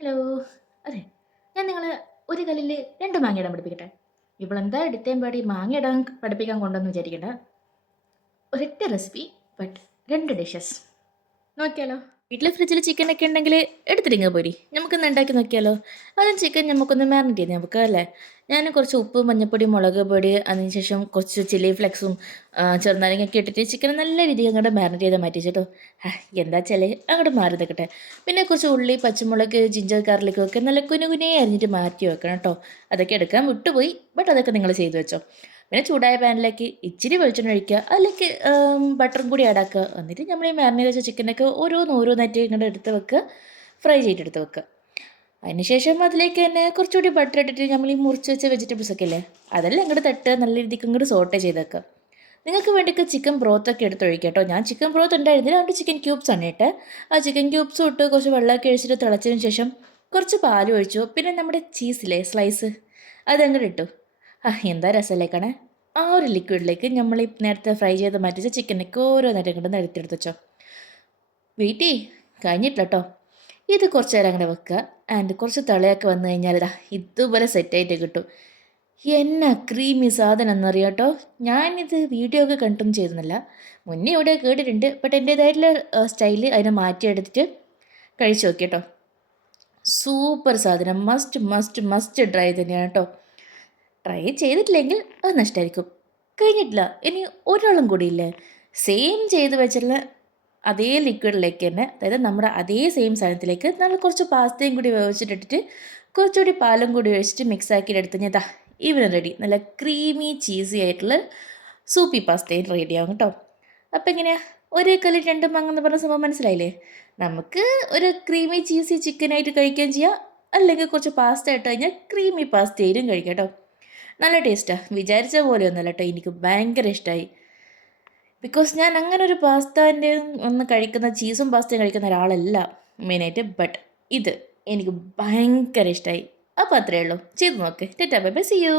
Hello. അതെ, ഞാൻ നിങ്ങളെ ഒരു കല്ലിൽ രണ്ട് മാങ്ങ ഇടാൻ പഠിപ്പിക്കട്ടെ. ഇവളെന്താ എടുത്തേം പാടി മാങ്ങ ഇടാൻ പഠിപ്പിക്കാൻ കൊണ്ടുവന്ന് വിചാരിക്കണ്ട. ഒരൊറ്റ റെസിപ്പി, ബട്ട് രണ്ട് ഡിഷസ്. നോക്കിയാലോ? വീട്ടിൽ ഫ്രിഡ്ജിൽ ചിക്കൻ ഒക്കെ ഉണ്ടെങ്കിൽ എടുത്തിരിങ്ങ പോരി, നമുക്കൊന്ന് ഉണ്ടാക്കി നോക്കിയാലോ? ആദ്യം ചിക്കൻ നമുക്കൊന്ന് മാരിനേറ്റ് ചെയ്ത് നമുക്ക് അല്ലേ. ഞാൻ കുറച്ച് ഉപ്പ്, മഞ്ഞൾപ്പൊടി, മുളക് പൊടി, അതിനുശേഷം കുറച്ച് ചില്ലി ഫ്ലെക്സും ചെറുനാരങ്ങയൊക്കെ ഇട്ടിട്ട് ചിക്കൻ നല്ല രീതിയിൽ അങ്ങോട്ട് മാരിനേറ്റ് ചെയ്ത് മാറ്റി കേട്ടോ. എന്താ വെച്ചാൽ അങ്ങോട്ട് മാറി നിൽക്കട്ടെ. പിന്നെ കുറച്ച് ഉള്ളി, പച്ചമുളക്, ജിഞ്ചർ ഗാർലിക്കും ഒക്കെ നല്ല കുനുകുനേ അരിഞ്ഞിട്ട് മാറ്റി വെക്കണം കേട്ടോ. അതൊക്കെ എടുക്കാൻ വിട്ടുപോയി, ബട്ട് അതൊക്കെ നിങ്ങൾ ചെയ്തു വെച്ചോ. പിന്നെ ചൂടായ പാനിലേക്ക് ഇച്ചിരി വെളിച്ചെണ്ണ ഒഴിക്കുക, അതിലേക്ക് ബട്ടറും കൂടി ആഡാക്കുക. എന്നിട്ട് നമ്മൾ ഈ മാരിനേറ്റ് വെച്ച ചിക്കനൊക്കെ ഓരോന്നായിട്ട് ഇങ്ങോട്ട് എടുത്ത് വെക്കുക, ഫ്രൈ ചെയ്തെടുത്ത് വെക്കുക. അതിനുശേഷം അതിലേക്ക് തന്നെ കുറച്ചുകൂടി ബട്ടർ ഇട്ടിട്ട് നമ്മൾ ഈ മുറിച്ച് വെച്ച വെജിറ്റബിൾസ് ഒക്കെ അല്ലേ, അതെല്ലാം ഇങ്ങോട്ട് തട്ടുക, നല്ല രീതിക്ക് ഇങ്ങോട്ട് സോട്ടേ ചെയ്തേക്കുക. നിങ്ങൾക്ക് വേണ്ടിയൊക്കെ ചിക്കൻ ബ്രോത്തൊക്കെ എടുത്ത് ഒഴിക്കുക കേട്ടോ. ഞാൻ ചിക്കൻ ബ്രോത്ത് ഉണ്ടായിരുന്നില്ല, അതുകൊണ്ട് ചിക്കൻ ക്യൂബ്സ് ആണ് ഇട്ട്. ആ ചിക്കൻ ക്യൂബ്സും ഇട്ട് കുറച്ച് വെള്ളമൊക്കെ ഒഴിച്ചിട്ട് തിളച്ചതിന് ശേഷം കുറച്ച് പാൽ ഒഴിച്ചു. പിന്നെ നമ്മുടെ ചീസില്ലേ സ്ലൈസ്, അതങ്ങോട്ട് ഇട്ടു. എന്താ രസമല്ലേക്കാണേ. ആ ഒരു ലിക്വിഡിലേക്ക് നമ്മൾ ഈ നേരത്തെ ഫ്രൈ ചെയ്ത് മാറ്റിച്ച ചിക്കനൊക്കെ ഓരോന്നായിട്ട് കൊണ്ട് നിരത്തിയെടുത്ത് വെച്ചോ. വെയിറ്റ് ചെയ്യ്, കഴിഞ്ഞിട്ടില്ല കേട്ടോ. ഇത് കുറച്ച് നേരം അങ്ങനെ വെക്കുക. ആൻഡ് കുറച്ച് തിളയൊക്കെ വന്നു കഴിഞ്ഞാൽ ഇതാ ഇതുപോലെ സെറ്റായിട്ട് കിട്ടും. എന്നാ ക്രീമി സാധനം എന്നറിയാം കേട്ടോ. ഞാനിത് വീഡിയോ ഒക്കെ കണ്ടും ചെയ്തിരുന്നില്ല, മുന്നേ ഇവിടെ കേട്ടിട്ടുണ്ട്. ബട്ട് എൻ്റേതായിട്ടുള്ള സ്റ്റൈല് അതിനെ മാറ്റിയെടുത്തിട്ട് കഴിച്ചു നോക്കി കേട്ടോ. സൂപ്പർ സാധനം, മസ്റ്റ് മസ്റ്റ് മസ്റ്റ് ട്രൈ തന്നെയാണ് കേട്ടോ. ട്രൈ ചെയ്തിട്ടില്ലെങ്കിൽ അത് നഷ്ടമായിരിക്കും. കഴിഞ്ഞിട്ടില്ല, ഇനി ഒരാളും കൂടിയില്ലേ സെയിം ചെയ്ത് വെച്ചിട്ടുള്ള അതേ ലിക്വിഡിലേക്ക് തന്നെ, അതായത് നമ്മുടെ അതേ സെയിം സാധനത്തിലേക്ക് നമ്മൾ കുറച്ച് പാസ്തയും കൂടി വേവിച്ചിട്ടിട്ട് കുറച്ചുകൂടി പാലും കൂടി ഒഴിച്ചിട്ട് മിക്സ് ആക്കിയിട്ട് എടുത്ത് ഞാൻ ഇവന് റെഡി. നല്ല ക്രീമി ചീസി ആയിട്ടുള്ള സൂപ്പി പാസ്തയും റെഡിയാവും കേട്ടോ. അപ്പം എങ്ങനെയാ, ഒരു കല്ലിൽ രണ്ട് മാങ്ങ എന്ന് പറഞ്ഞ സംഭവം മനസ്സിലായില്ലേ? നമുക്ക് ഒരു ക്രീമി ചീസി ചിക്കനായിട്ട് കഴിക്കുകയും ചെയ്യാം, അല്ലെങ്കിൽ കുറച്ച് പാസ്ത ഇട്ട് കഴിഞ്ഞാൽ ക്രീമി പാസ്തയിലും കഴിക്കാം കേട്ടോ. നല്ല ടേസ്റ്റാണ്, വിചാരിച്ച പോലെ ഒന്നല്ല കേട്ടോ. എനിക്ക് ഭയങ്കര ഇഷ്ടമായി. ബിക്കോസ് ഞാൻ അങ്ങനെ ഒരു പാസ്താൻ്റെ ഒന്ന് കഴിക്കുന്ന, ചീസും പാസ്തയും കഴിക്കുന്ന ഒരാളല്ല മെയിനായിട്ട്. ബട്ട് ഇത് എനിക്ക് ഭയങ്കര ഇഷ്ടമായി. അപ്പോൾ അത്രയേ ഉള്ളൂ, ചെയ്ത് നോക്ക്. Tata bye bye, see U.